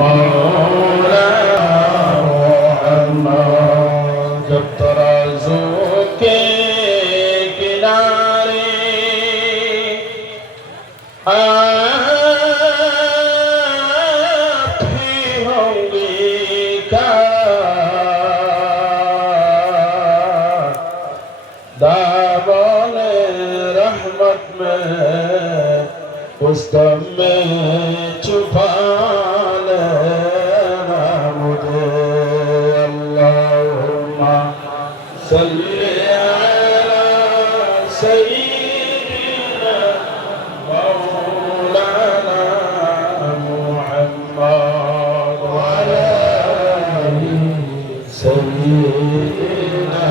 मौला मोहम्मद जब तराजू के किनारे आप ही होंगे क्या दामन रहमत में उस दम में छुपा लेना मुझे अल्लाहुम्मा सल्ली अला सय्यिदिना मौलाना मुहम्मद व अला आलि सय्यिदिना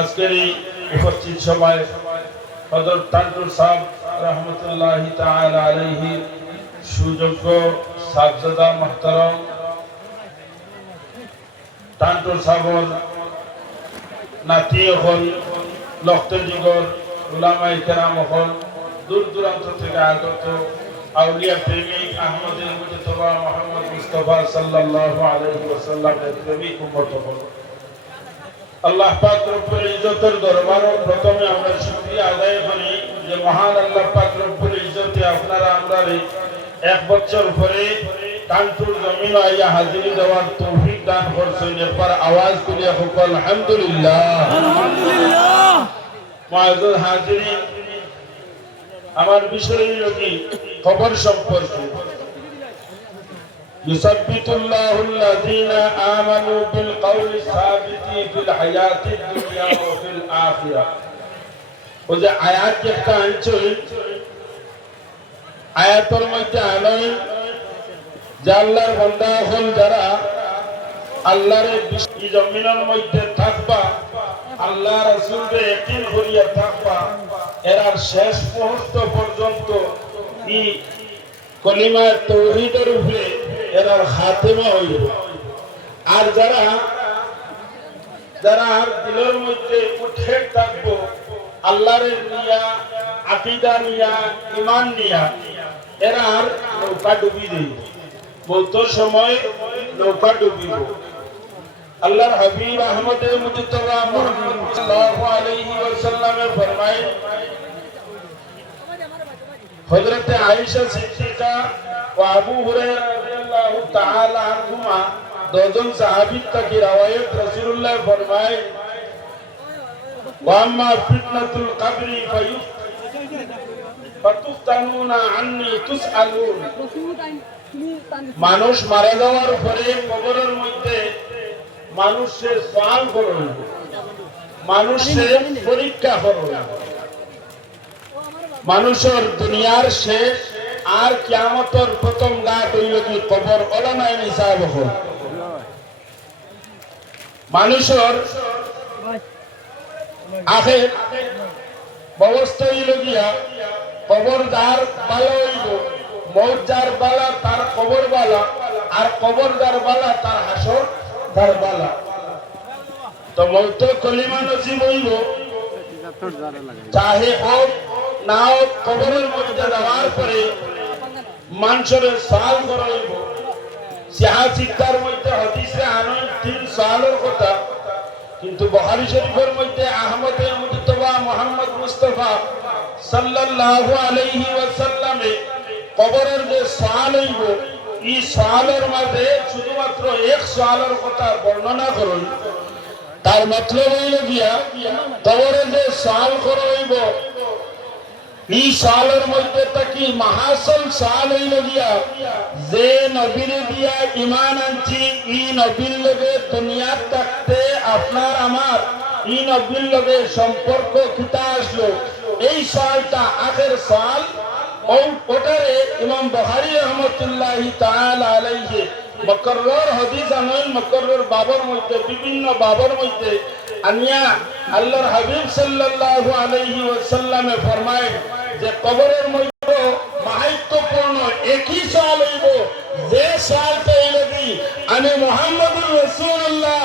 আজকের এই উপস্থিত সভায় হযরত টান্টুর সাহেব রাহমাতুল্লাহি তাআলা আলাইহি সুযোগ্য সাহেবজাদা মুহতারাম টান্টুর সাহেবের নাতি হল লখতের জিগর উলামায়ে কেরাম হল দূর দূরান্ত থেকে আগত আউলিয়া প্রেমিক আহমদের মুজতবা মুহাম্মদ মুস্তাফা সাল্লাল্লাহু আলাইহি ওয়াসাল্লামের প্রেমিক উম্মত হল আল্লাহ পাক রব্বুল ইজ্জতের দরবারে প্রথমে আমরা শুকরিয়া আদায় করি যে মহান আল্লাহ পাক রব্বুল ইজ্জতে আপনারা আমরারে এক বছর পরে টান্টুর জমিন আইয়া হাজিরি দেওয়ার তৌফিক দান করছেন একবার আওয়াজ তুলে হোক আলহামদুলিল্লাহ আলহামদুলিল্লাহ মুআজ্জাজ হাজিরিন আমার বিষয় হলো কি খবর সম্পর্কে يثبت الله الذين آمنوا بالقول الثابت في الحياة الدنيا وفي الآخرة وجه آيات যেটা আনছে আয়াতের মধ্যে আনয় যে আল্লাহর বান্দা হল যারা আল্লাহর এই জমিনের মধ্যে থাকবা আল্লাহ রাসূলকে ইয়াকিন করিয়া থাকবা এর শেষ মুহূর্ত পর্যন্ত এই কলিমা তাওহীদের উপরে এর খাতেমা হইব আর যারা দিলের মধ্যে উঠে থাকবো আল্লাহর নিয়া আকীদা নিয়া ঈমান নিয়া এরা আর নৌকা ডুবি দেব বলতো সময় নৌকা ডুবিব আল্লাহর হাবিব আহমদে মুজতবা মুহাম্মদ সাল্লাল্লাহু আলাইহি ওয়াসাল্লামে ফরমায় হযরত আয়েশা সিদ্দিকা ও আবু হুরায়রা রাদিয়াল্লাহু তাআলা আনহুমা দুজন সাহাবী থেকে রওয়ায়াত রাসূলুল্লাহ ফরমায় ওয়া আম্মা ফিতনাতুল কবরি ফাতুফতানুনা আন্নী তুসআলুন মানুষ মারা যাওয়ার পরে কবরের মধ্যে মানুষের সওয়াল করবে মানুষের পরীক্ষা করবে মানুষের দুনিয়ার শেষ আর কিয়ামতের প্রথম ঘাট হইল কি কবর ওলামায়ে হিসাব হল মানুষের আখের ব্যবস্থা হইল গিয়া কবরদার ভালো হইব মৌত যার বালা তার কবর বালা আর কবর যার বালা তার হাসর তার বালা তো মৌত কলিমা নসিব হইব চাহে হোক না হোক কবরের মধ্যে যাওয়ার পরে মানুষের সওয়াল করা হইব সিহাসিকার মধ্যে হাদিসে আনয় 3 সওয়ালের কথা কিন্তু বুখারী শরীফের মধ্যে আহমদে মুজতবা মুহাম্মদ মুস্তাফা সাল্লাল্লাহু আলাইহি ওয়াসাল্লামে কবরের যে সওয়াল হইব এই সওয়ালের মধ্যে শুধুমাত্র এক সওয়ালের কথা বর্ণনা করুন তার মতলব হইল গিয়া কবরের যে সওয়াল করা হইব এই সওয়ালের মধ্যে তাকি মহাসল সওয়াল হইল গিয়া যে নবীর দিয়া ঈমান আনছি এই নবীর লগে দুনিয়া থাকতে আপনার আমার এই নবীর লগে সম্পর্ক কিতা আসলো এই সওয়ালটা আখের সওয়াল ওটারে ইমাম বুখারী রাহমাতুল্লাহি তাআলা আলাইহি মুকররর হাদিস আনয়ন মুকররর বাবার মধ্যে বিভিন্ন বাবার মধ্যে আনিয়া আল্লাহর হাবিব সাল্লাল্লাহু আলাইহি ওয়াসাল্লামে ফরমায় যে কবরের মধ্যে মাহাত্ম্যপূর্ণ একই সওয়াল হইব যে সওয়ালটা হইল কি আমি মুহাম্মদুর রাসূলুল্লাহ